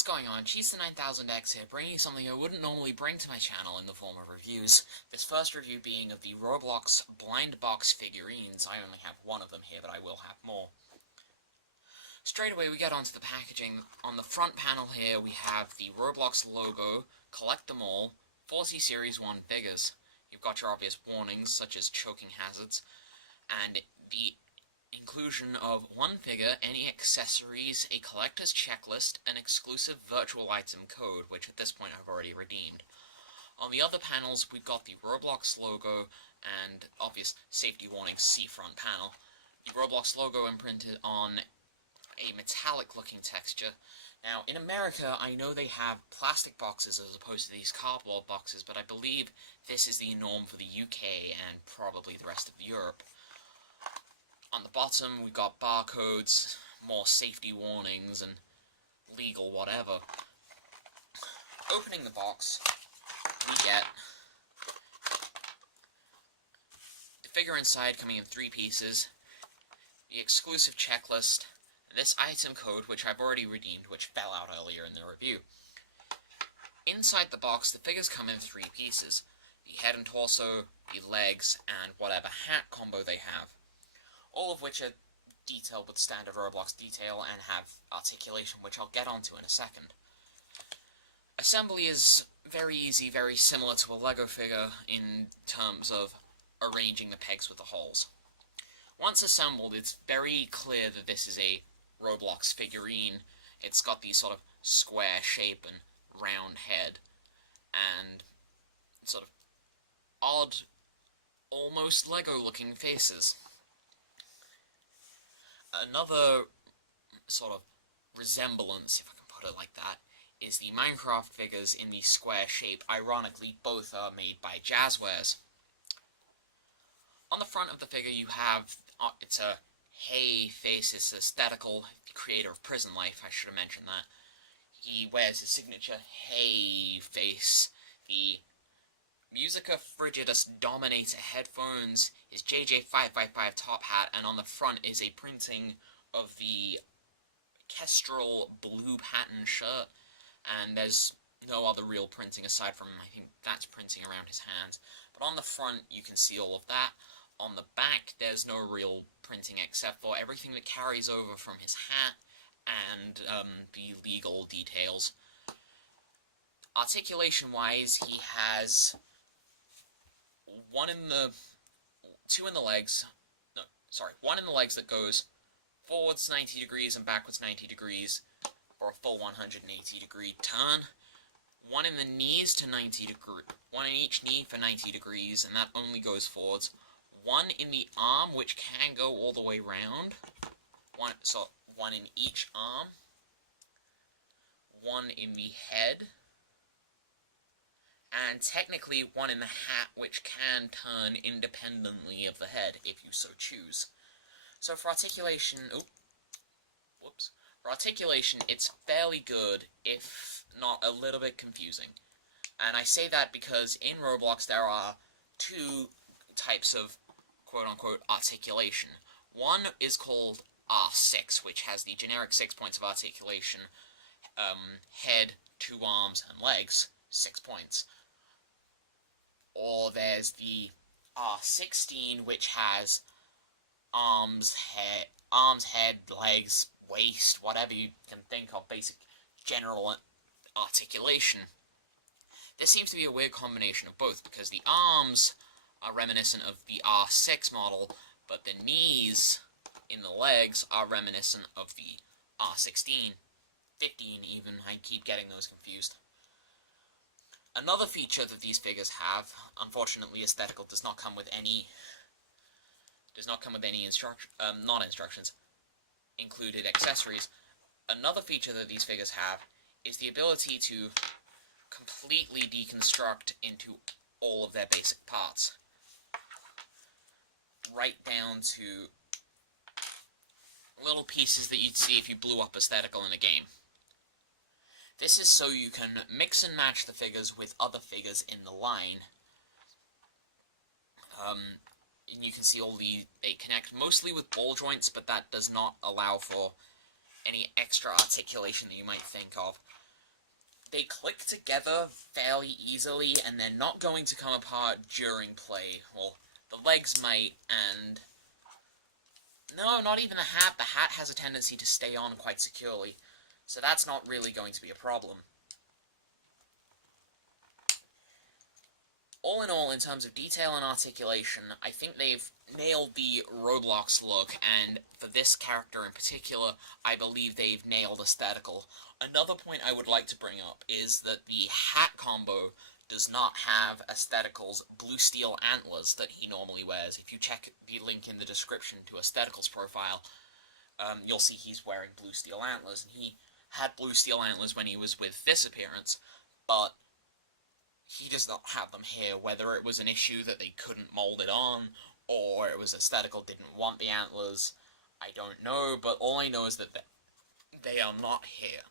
What's going on? CheatsterX here, bringing you something I wouldn't normally bring to my channel in the form of reviews. This first review being of the Roblox blind box figurines. I only have one of them here, but I will have more. Straight away we get onto the packaging. On the front panel here we have the Roblox logo, collect them all, 40 Series 1 figures. You've got your obvious warnings, such as choking hazards, and the inclusion of one figure, any accessories, a collector's checklist, an exclusive virtual item code, which at this point I've already redeemed. On the other panels, we've got the Roblox logo and obvious safety warnings C front panel. The Roblox logo imprinted on a metallic looking texture. Now, in America, I know they have plastic boxes as opposed to these cardboard boxes, but I believe this is the norm for the UK and probably the rest of Europe. On the bottom, we've got barcodes, more safety warnings, and legal whatever. Opening the box, we get the figure inside coming in 3 pieces, the exclusive checklist, and this item code, which I've already redeemed, which fell out earlier in the review. Inside the box, the figures come in 3 pieces, the head and torso, the legs, and whatever hat combo they have. All of which are detailed with standard Roblox detail and have articulation, which I'll get onto in a second. Assembly is very easy, very similar to a Lego figure in terms of arranging the pegs with the holes. Once assembled, it's very clear that this is a Roblox figurine. It's got the sort of square shape and round head, and sort of odd, almost Lego-looking faces. Another sort of resemblance, if I can put it like that, is the Minecraft figures in the square shape. Ironically, both are made by Jazzwares. On the front of the figure you have, it's a Hey face, it's aesthetical, the creator of Prison Life, I should have mentioned that. He wears his signature Hey face. The Musica Frigidus Dominator headphones, his JJ555 top hat, and on the front is a printing of the Kestrel blue pattern shirt, and there's no other real printing aside from, I think that's printing around his hands. But on the front, you can see all of that. On the back, there's no real printing except for everything that carries over from his hat and the legal details. Articulation-wise, he has one in the legs that goes forwards 90 degrees and backwards 90 degrees for a full 180 degree turn. One in the knees to 90 degrees, one in each knee for 90 degrees, and that only goes forwards. One in the arm, which can go all the way round. One in each arm. One in the head. And technically one in the hat, which can turn independently of the head, if you so choose. So for articulation, it's fairly good, if not a little bit confusing. And I say that because in Roblox there are 2 types of quote-unquote articulation. One is called R6, which has the generic 6 points of articulation, head, 2 arms, and legs, 6 points. Or there's the R16, which has arms, head, legs, waist, whatever you can think of, basic general articulation. This seems to be a weird combination of both, because the arms are reminiscent of the R6 model, but the knees in the legs are reminiscent of the R16, 15 even, I keep getting those confused. Another feature that these figures have, unfortunately aesthetical, does not come with any included accessories. Another feature that these figures have is the ability to completely deconstruct into all of their basic parts. Right down to little pieces that you'd see if you blew up aesthetical in a game. This is so you can mix and match the figures with other figures in the line. And you can see they connect mostly with ball joints, but that does not allow for any extra articulation that you might think of. they click together fairly easily, and they're not going to come apart during play. Well, the legs might, and... No, not even the hat. The hat has a tendency to stay on quite securely, so that's not really going to be a problem. All in all, in terms of detail and articulation, I think they've nailed the Roblox look, and for this character in particular, I believe they've nailed aesthetical. Another point I would like to bring up is that the hat combo does not have Aesthetical's blue steel antlers that he normally wears. If you check the link in the description to Aesthetical's profile, you'll see he's wearing blue steel antlers, and he had blue steel antlers when he was with this appearance, but he does not have them here. Whether it was an issue that they couldn't mold it on, or it was Aesthetical didn't want the antlers, I don't know, but all I know is that they are not here.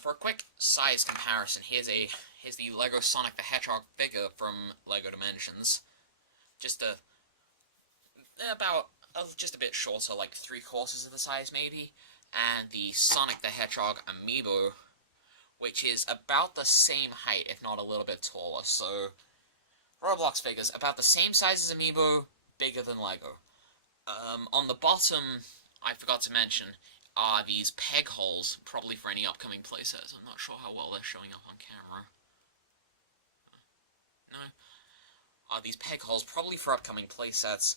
For a quick size comparison, here's the Lego Sonic the Hedgehog figure from LEGO Dimensions. Just a bit shorter, like 3/4 of the size maybe, and the Sonic the Hedgehog amiibo, which is about the same height, if not a little bit taller. So, Roblox figures, about the same size as amiibo, bigger than Lego. On the bottom, I forgot to mention, are these peg holes, probably for any upcoming playsets. I'm not sure how well they're showing up on camera. No. Are these peg holes, probably for upcoming playsets.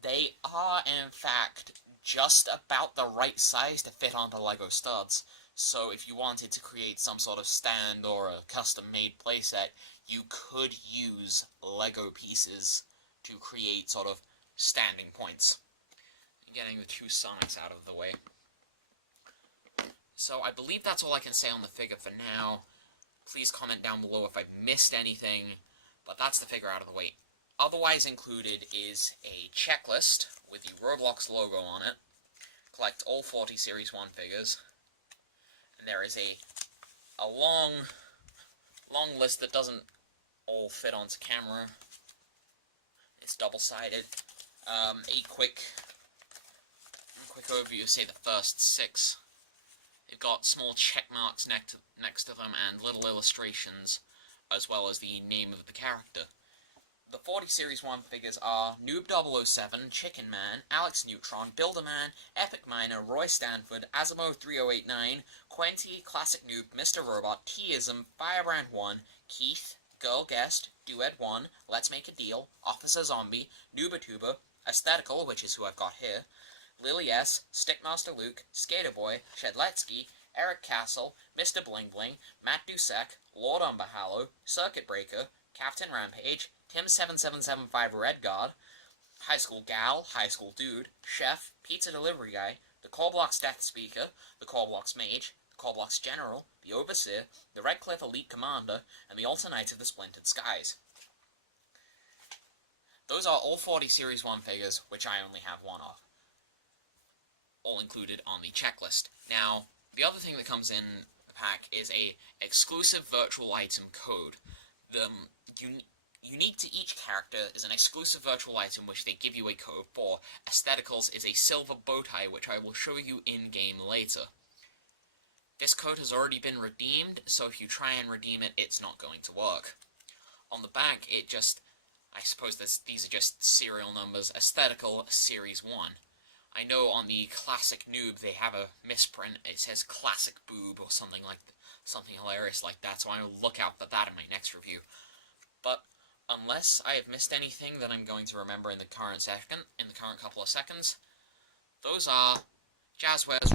They are, in fact, just about the right size to fit onto Lego studs. So if you wanted to create some sort of stand or a custom-made playset, you could use Lego pieces to create sort of standing points. Getting the two Sonics out of the way. So I believe that's all I can say on the figure for now. Please comment down below if I've missed anything, but that's the figure out of the way. Otherwise included is a checklist with the Roblox logo on it. Collect all 40 Series 1 figures. And there is a long list that doesn't all fit onto camera. It's double-sided. A quick overview of, say, the first 6. They've got small check marks next to them and little illustrations, as well as the name of the character. The 40 Series 1 figures are Noob007, Chicken Man, Alex Neutron, Builderman, Epic Miner, Roy Stanford, Asimo3089, Quenty, Classic Noob, Mr. Robot, T-ism, Firebrand 1, Keith, Girl Guest, Duet 1, Let's Make a Deal, Officer Zombie, Noobatuber, Aesthetical, which is who I've got here, Lily S, Stickmaster Luke, Skater Boy, Shedletsky, Eric Castle, Mr. Bling Bling, Matt Dusek, Lord Umberhallow, Circuit Breaker, Captain Rampage, Tim7775 Redguard, High School Gal, High School Dude, Chef, Pizza Delivery Guy, the Corblox Death Speaker, the Corblox Mage, the Corblox General, the Overseer, the Redcliffe Elite Commander, and the Alternate of the Splintered Skies. Those are all 40 Series 1 figures, which I only have one of. All included on the checklist. Now, the other thing that comes in the pack is a exclusive virtual item code. The unique to each character is an exclusive virtual item which they give you a code for. Aestheticals is a silver bow tie, which I will show you in-game later. This code has already been redeemed, so if you try and redeem it, it's not going to work. On the back, I suppose these are just serial numbers, Aesthetical Series 1. I know on the Classic Noob they have a misprint. It says Classic Boob or something hilarious like that, so I'll look out for that in my next review. But unless I have missed anything that I'm going to remember in the current couple of seconds, those are Jazzwares.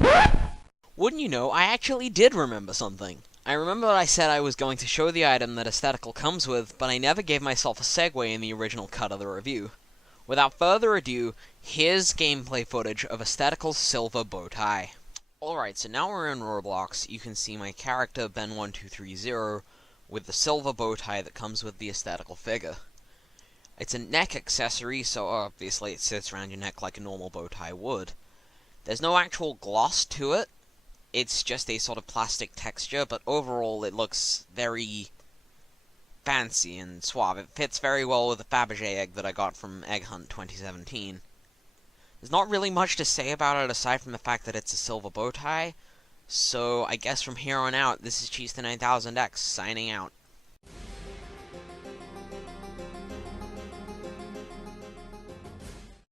Wouldn't you know, I actually did remember something. I remember I said I was going to show the item that Aesthetical comes with, but I never gave myself a segue in the original cut of the review. Without further ado, here's gameplay footage of Aesthetical's silver bow tie. Alright, so now we're in Roblox. You can see my character, Ben1230, with the silver bow tie that comes with the Aesthetical figure. It's a neck accessory, so obviously it sits around your neck like a normal bow tie would. There's no actual gloss to it. It's just a sort of plastic texture, but overall it looks very fancy and suave. It fits very well with the Fabergé egg that I got from Egg Hunt 2017. There's not really much to say about it aside from the fact that it's a silver bow tie, So I guess from here on out, this is Cheatster9000X signing out.